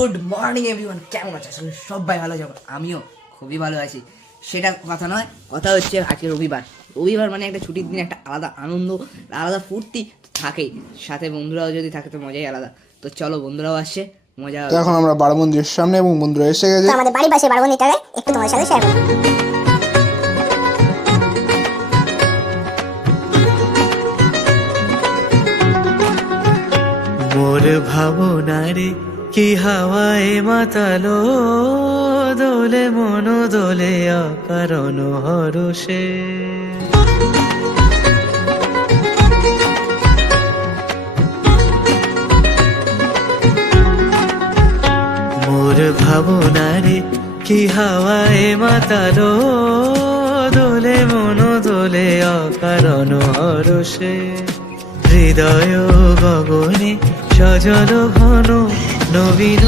Good morning everyone, কেমন আছে? আসলে সবাই ভালো যাবো, আমিও খুবই ভালো আছি। সেটা কথা নয়, কথা হচ্ছে আজকে রবিবার। রবিবার মানে একটা ছুটির দিন, একটা আলাদা আনন্দ, আলাদা ফুর্তি থাকেই। সাথে বন্ধুরাও যদি থাকে তো মজাই আলাদা। তো চলো, বন্ধুরাও আসছে, মজা তো এখন আমরা বারো মন্দিরের সামনে এবং বন্ধুরা এসে গেছে। তো আমাদের বাড়ির পাশে বারবন্দিটাকে একটু তোমাদের সাথে শেয়ার করব। মোর ভাবনারে কি হাওয়ায় মাতালো, দোলে মন দোলে অকারণ হরষে। মোর ভাবনারে কি হাওয়ায় মাতালো, দোলে মন দোলে অকারণ হরষে। হৃদয় গগনে সজল ঘন নবীন